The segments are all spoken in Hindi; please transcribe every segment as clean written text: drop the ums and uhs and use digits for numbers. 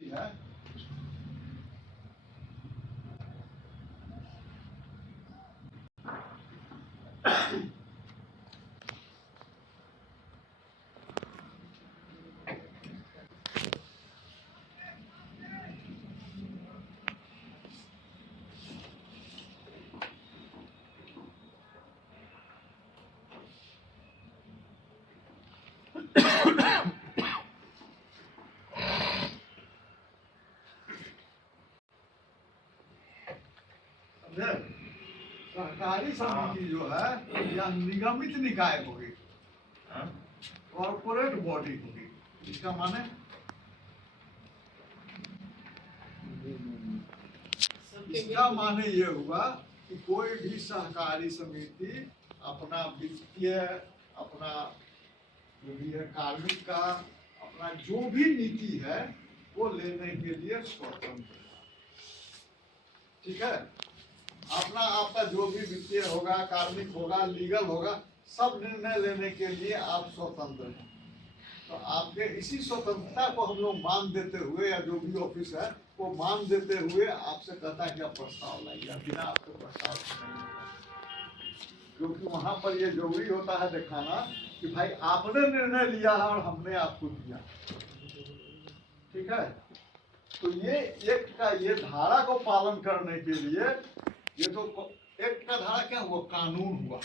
है। सहकारी समिति जो है या निगमित निकाय होगी, कॉर्पोरेट बॉडी होगी। इसका माने ये हुआ कि कोई भी सहकारी समिति अपना वित्तीय, अपना जो भी है कार्मिक का, अपना जो भी नीति है वो लेने के लिए स्वतंत्र है। ठीक है, अपना आपका जो भी वित्तीय होगा, कार्मिक होगा, लीगल होगा, सब निर्णय लेने के लिए आप स्वतंत्र हैं। तो आपके इसी स्वतंत्रता को हम लोग मान देते हुए, या जो भी ऑफिस है वो मान देते हुए आपसे कहता है कि आप प्रस्ताव लाइए, बिना आपको प्रस्ताव नहीं होता, क्योंकि वहां पर ये जरूरी होता है दिखाना कि भाई आपने निर्णय लिया है और हमने आपको दिया। ठीक है, तो ये एक का ये धारा को पालन करने के लिए, ये तो एक का धारा क्या हुआ, कानून हुआ।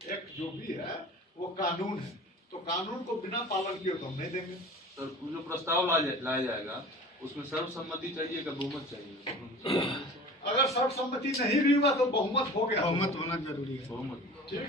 एक जो भी है वो कानून है, तो कानून को बिना पालन किए तो हम नहीं देंगे। सर जो प्रस्ताव लाया जाएगा उसमें सर्वसम्मति चाहिए कि बहुमत चाहिए? अगर सर्वसम्मति नहीं भी हुआ तो बहुमत हो गया, बहुमत होना जरूरी है। बहुमत, ठीक,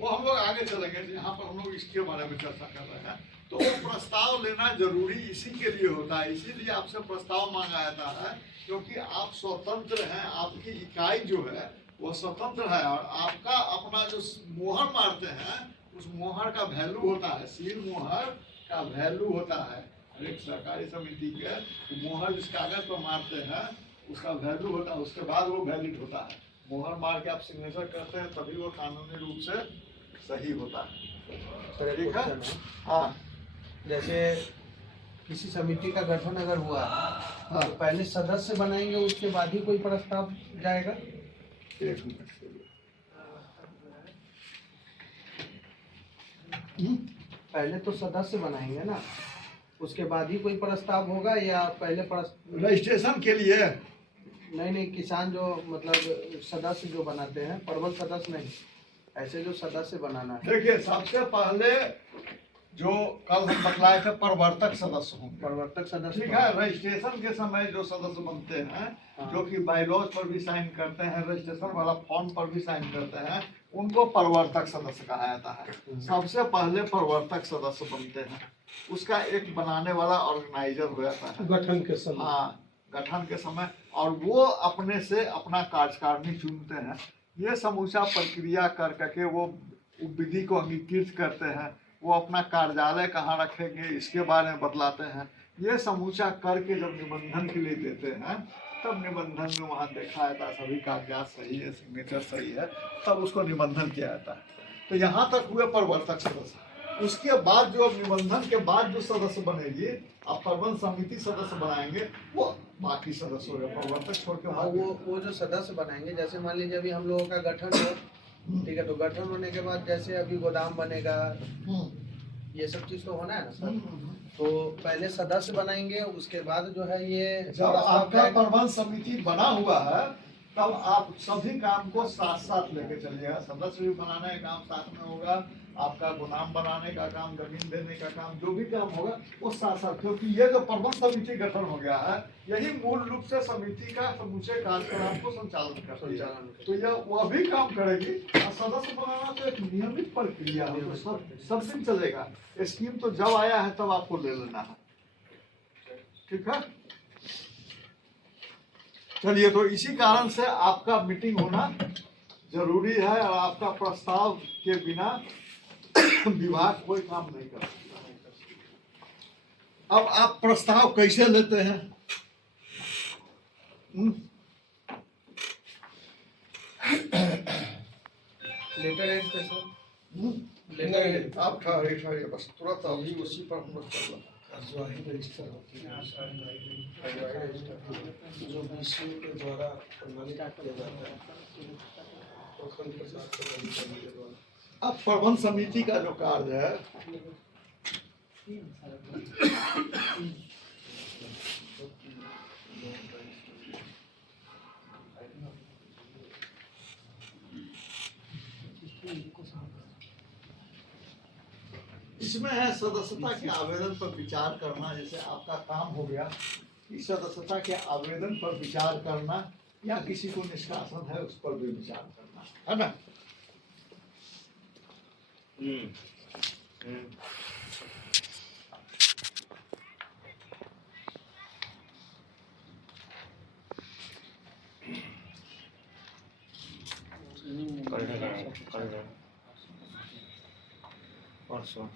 वो हम लोग आगे चलेंगे। यहाँ पर हम लोग इसके बारे में चर्चा कर रहे हैं। तो वो प्रस्ताव लेना जरूरी इसी के लिए होता है, इसीलिए आपसे प्रस्ताव मांगा जाता है, क्योंकि आप स्वतंत्र हैं, आपकी इकाई जो है वो स्वतंत्र है, और आपका अपना जो मोहर मारते हैं उस मोहर का वैल्यू होता है, सील मोहर का वैल्यू होता है। एक सहकारी समिति के मोहर जिस कागज पर मारते हैं उसका वैल्यू होता है, उसके बाद वो वैलिड होता है। मोहर मार के आप सिग्नेचर करते हैं तभी वो कानूनी रूप से सही होता है। ठीक है, हाँ। जैसे किसी समिति का गठन अगर हुआ तो पहले सदस्य बनाएंगे, उसके बाद ही कोई प्रस्ताव जाएगा। एक मिनट के लिए पहले तो सदस्य बनाएंगे ना, उसके बाद ही कोई प्रस्ताव होगा, या पहले रजिस्ट्रेशन के लिए? नहीं, किसान जो मतलब सदस्य जो बनाते हैं, प्रबल सदस्य नहीं, ऐसे जो सदस्य बनाना है। देखिए, सबसे पहले जो कल हम बतलाए थे प्रवर्तक सदस्य होंगे। प्रवर्तक सदस्य, ठीक है, रजिस्ट्रेशन के समय जो सदस्य बनते हैं, जो कि बायलॉज पर भी साइन करते हैं, रजिस्ट्रेशन वाला फॉर्म पर भी साइन करते हैं, उनको प्रवर्तक सदस्य कहा जाता है। सबसे पहले प्रवर्तक सदस्य बनते हैं, उसका एक बनाने वाला ऑर्गेनाइजर हो जाता है गठन के समय। हाँ, गठन के समय, और वो अपने से अपना कार्यकारिणी चुनते हैं। ये समूचा प्रक्रिया कर करके वो विधि को अंगीकृत करते हैं, वो अपना कार्यालय कहाँ रखेंगे इसके बारे में बतलाते हैं। ये समूचा करके जब निबंधन के लिए देते हैं, तब निबंधन में वहाँ देखा जाता है सभी कागजात सही है, सिग्नेचर सही है, तब उसको निबंधन किया जाता है। तो यहाँ तक हुए प्रवर्तक सदस्य। उसके बाद जो निबंधन के बाद जो सदस्य बनेगी, आप प्रबंध समिति सदस्य बनाएंगे, वो बाकी सदस्य हो गए, प्रवर्तक छोड़ के। वो जो सदस्य बनाएंगे, जैसे मान लीजिए अभी हम लोगों का गठन हो, ठीक है, तो गठन होने के बाद जैसे अभी गोदाम बनेगा, ये सब चीज तो होना है ना सर। तो पहले सदस्य बनाएंगे, उसके बाद जो है ये जब आपका प्रबंध समिति बना हुआ है तब आप सभी काम को साथ साथ लेके चलिएगा। सदस्य भी बनाने का काम साथ में होगा, आपका गोदाम बनाने का काम, जमीन देने का काम, जो भी काम होगा वो साथ साथ, क्योंकि ये जो प्रबंध समिति गठन हो गया है, यही मूल रूप से समिति का समूचे कार्यक्रम को संचालन करती है। तो यह वह भी काम करेगी। और सदस्य बनाना तो एक नियमित प्रक्रिया है, तो सब दिन चलेगा। स्कीम तो जब आया है तब आपको ले लेना है। ठीक है, चलिए, तो इसी कारण से आपका मीटिंग होना जरूरी है, और आपका प्रस्ताव के बिना विभाग कोई काम नहीं कर सकता। अब आप प्रस्ताव कैसे लेते हैं? लेटर हेड पे सर, नहीं, आप ठहरिए, बस तुरंत अभी उसी पर हम लोग चल रहे हैं। कार्यवाही रजिस्टर होती है, कार्यवाही रजिस्टर जो बीसीओ के द्वारा प्रणाली किया जाता है, प्रखंड प्रशासन के द्वारा। अब प्रबंध समिति का जो कार्य है, इसमें है सदस्यता के आवेदन पर विचार करना। जैसे आपका काम हो गया कि सदस्यता के आवेदन पर विचार करना या किसी को निष्कासन है उस पर भी विचार करना, है ना। परसों